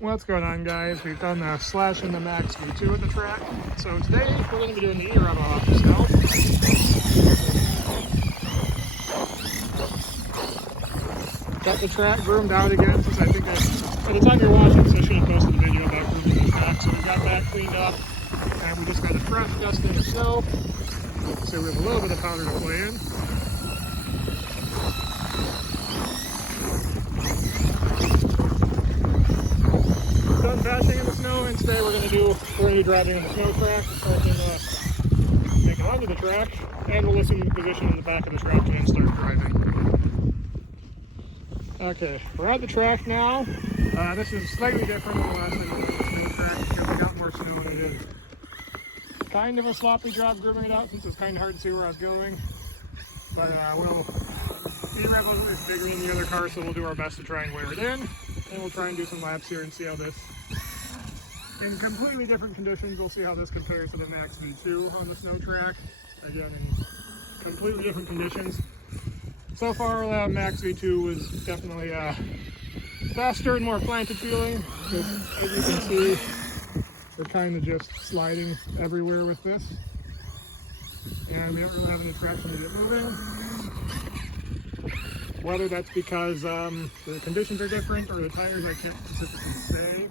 What's going on, guys? We've done the slash and the max V2 at the track. So today we're going to be doing the E Revo off the snow. Got the track groomed out again, since I think by the time you're watching this, I should have posted a video about grooming the track. So we got that cleaned up, and we just got a fresh dusting of snow. So we have a little bit of powder to play in. Done bashing in the snow, and today we're going to be driving on the snow track so I can make it onto the track, and we'll listen to the position in the back of the track and then start driving. Okay, we're at the track now. This is slightly different than the last time we did the snow track because we got more snow than it is. Kind of a sloppy job grooming it out since it's kind of hard to see where I was going, but E Revo is bigger than the other car, so we'll do our best to try and wear it in. And we'll try and do some laps here and see how this, in completely different conditions, we'll see how this compares to the Max V2 on the snow track. Again, in completely different conditions. So far, the Max V2 was definitely faster and more planted feeling, because as you can see, we're kind of just sliding everywhere with this. And we don't really have any traction to get moving. Whether that's because the conditions are different or the tires, I can't specifically say.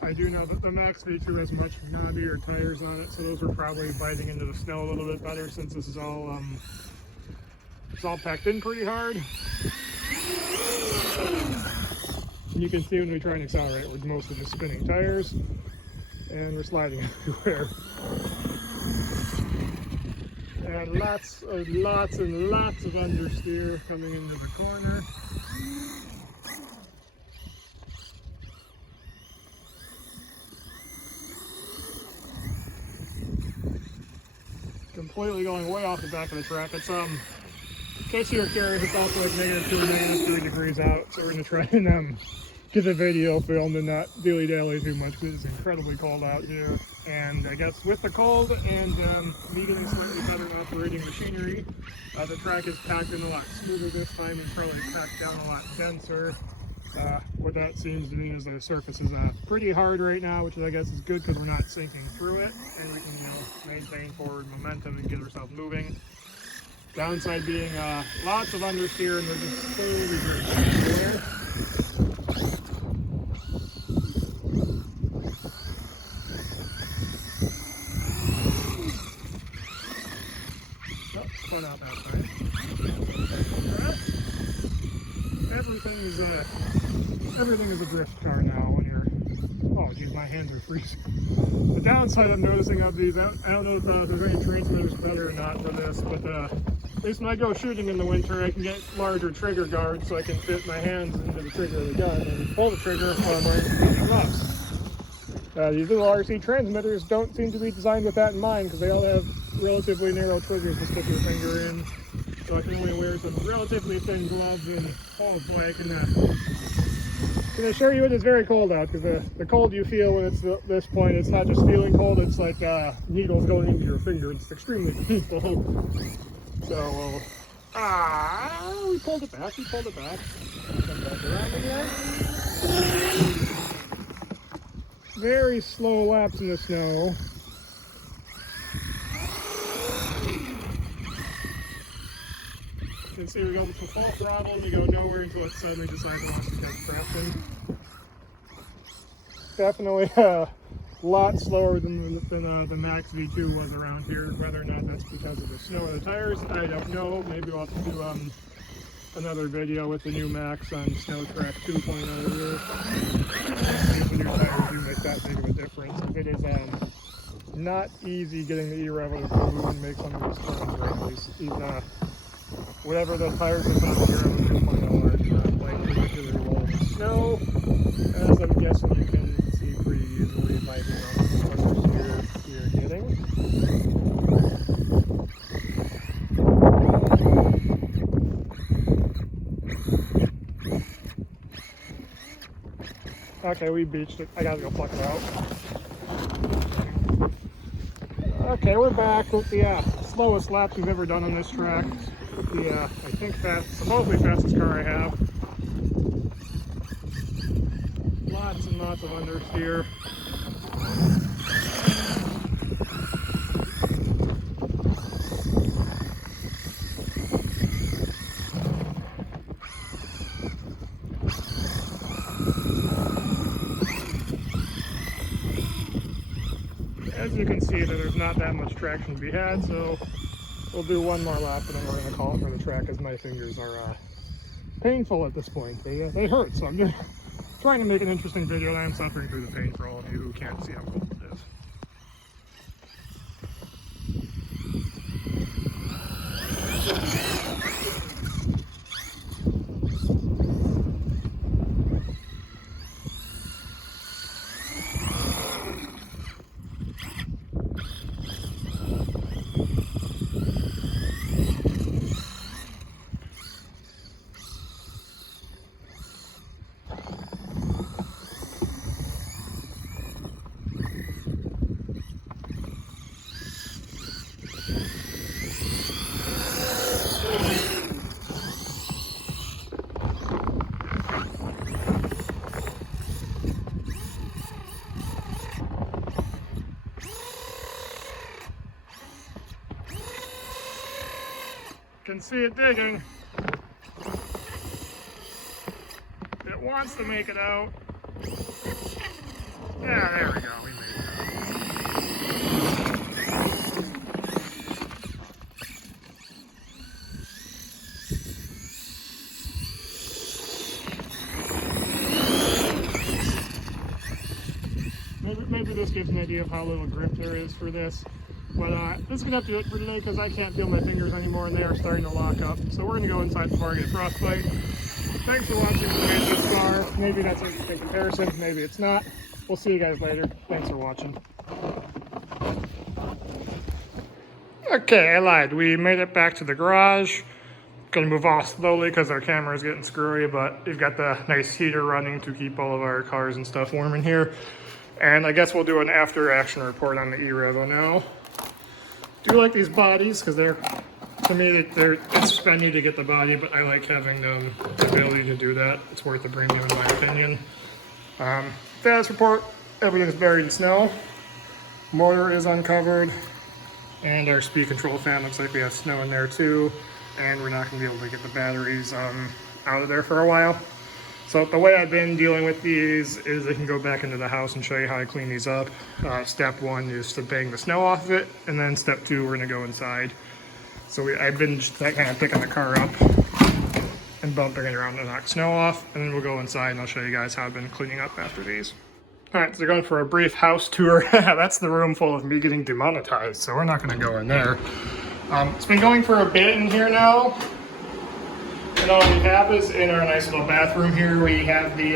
I do know that the Max V2 has much knobbier tires on it, so those are probably biting into the snow a little bit better since this is all it's all packed in pretty hard. And you can see when we try and accelerate, we're mostly just spinning tires and we're sliding everywhere. And lots and lots of understeer coming into the corner. Completely going way off the back of the track. It's in case you were curious, it's also like -2 or -3 degrees out, so we're gonna try and get the video filmed and not dilly-dally too much because it's incredibly cold out here. And I guess with the cold and me getting slightly better at operating machinery, the track is packed in a lot smoother this time and probably packed down a lot denser. What that seems to mean is the surface is pretty hard right now, which I guess is good because we're not sinking through it, and we can maintain forward momentum and get ourselves moving. Downside being lots of understeer and we're just slowly drifting everywhere. Spun out that time. Everything is a drift car now when you're, oh geez, my hands are freezing. The downside I'm noticing of these, I don't know if there's any transmitters better or not for this, but at least when I go shooting in the winter, I can get larger trigger guards so I can fit my hands into the trigger of the gun and pull the trigger while I'm wearing gloves. These little RC transmitters don't seem to be designed with that in mind because they all have relatively narrow triggers to stick your finger in. So I can only wear some relatively thin gloves, and oh boy, I can assure you it is very cold out because the cold you feel when it's this point, it's not just feeling cold, it's like needles going into your finger. It's extremely painful. So, we pulled it back, Come back around again. Very slow laps in the snow. You can see we go to full throttle and we go nowhere until it suddenly decides it wants to catch traction. Definitely a lot slower than the Max V2 was around here. Whether or not that's because of the snow or the tires, I don't know. Maybe we'll have to do another video with the new Max on Snow Track 2.0 here. See if the new tires do make that big of a difference. If it is not easy getting the E Revo to move and make some of these turns right. These whatever the tires are put on the E Revo 2.0 are playing particularly well in the snow. As I'm guessing you can see pretty easily by the numbers you're getting. Okay, we beached it. I gotta go pluck it out. Okay, we're back with the slowest laps we've ever done on this track. The I think supposedly fastest car I have. Lots and lots of understeer. As you can see, there's not that much traction to be had, so we'll do one more lap and then we're going to call it for the track, as my fingers are painful at this point. They hurt, so I'm just trying to make an interesting video, and I'm suffering through the pain for all of you who can't see how cold it is. Can see it digging. It wants to make it out. Yeah, there we go. We made it out. Maybe this gives an idea of how little grip there is for this. But this is going to have to do it for today because I can't feel my fingers anymore and they are starting to lock up. So we're going to go inside the bar and get frostbite. Thanks for watching if you made it this far. Maybe that's an interesting comparison, maybe it's not. We'll see you guys later. Thanks for watching. Okay, I lied. We made it back to the garage. Gonna move off slowly because our camera is getting screwy, but we've got the nice heater running to keep all of our cars and stuff warm in here. And I guess we'll do an after action report on the E Revo now. Do like these bodies because they're, to me, it's spendy to get the body, but I like having the ability to do that. It's worth the premium in my opinion. Status report, everything's buried in snow. Motor is uncovered, and our speed control fan looks like we have snow in there too, and we're not going to be able to get the batteries out of there for a while. So the way I've been dealing with these is I can go back into the house and show you how I clean these up. Step one is to bang the snow off of it, and then step two, we're gonna go inside. So I've been just kind of picking the car up and bumping it around to knock snow off, and then we'll go inside and I'll show you guys how I've been cleaning up after these. All right, so going for a brief house tour. That's the room full of me getting demonetized, so we're not gonna go in there. It's been going for a bit in here now. And all we have is in our nice little bathroom here, we have the,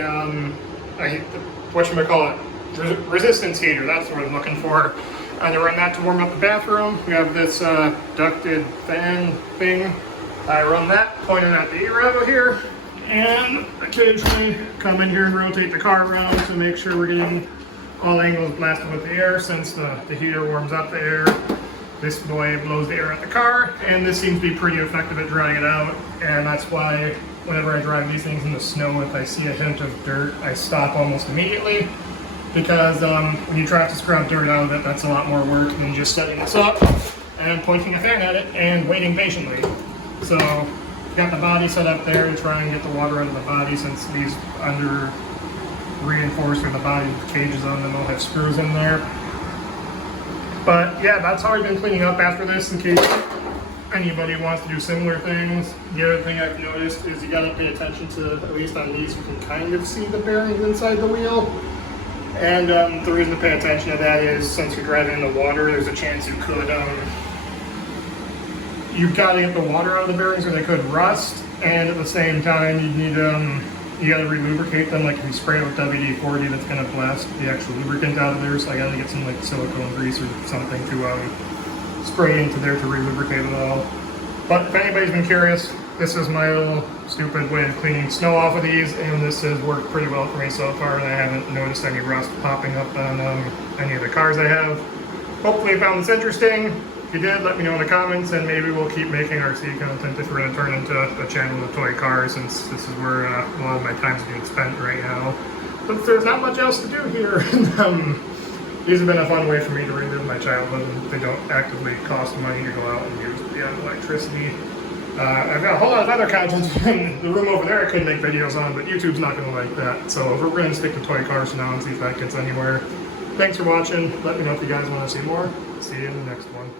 whatchamacallit, resistance heater. That's what I'm looking for. And to run that to warm up the bathroom. We have this ducted fan thing. I run that pointed at the E Revo here. And occasionally come in here and rotate the car around to make sure we're getting all angles blasted with the air, since the heater warms up the air. This boy blows the air at the car, and this seems to be pretty effective at drying it out. And that's why whenever I drive these things in the snow, if I see a hint of dirt, I stop almost immediately. Because when you try to scrub dirt out of it, that's a lot more work than just setting this up and pointing a fan at it and waiting patiently. So got the body set up there to try and get the water out of the body, since these under reinforced with the body cages on them will have screws in there. But yeah, that's how I've been cleaning up after this, in case anybody wants to do similar things. The other thing I've noticed is you gotta pay attention to, at least on these, you can kind of see the bearings inside the wheel. And the reason to pay attention to that is, since you're driving in the water, there's a chance you could, you've got to get the water out of the bearings or they could rust. And at the same time, you need, you got to re-lubricate them. Like if you spray it with WD-40, that's going to blast the actual lubricant out of there. So I got to get some like silicone grease or something to spray into there to re-lubricate it all. But if anybody's been curious, this is my little stupid way of cleaning snow off of these, and this has worked pretty well for me so far, and I haven't noticed any rust popping up on any of the cars I have. Hopefully you found this interesting. If you did, let me know in the comments, and maybe we'll keep making RC content if we're going to turn into a channel of toy cars, since this is where a lot of my time's being spent right now. But there's not much else to do here. These have been a fun way for me to relive my childhood, and they don't actively cost money to go out and use beyond electricity. I've got a whole lot of other content in the room over there I could make videos on, but YouTube's not going to like that. So we're going to stick to toy cars now and see if that gets anywhere. Thanks for watching. Let me know if you guys want to see more. See you in the next one.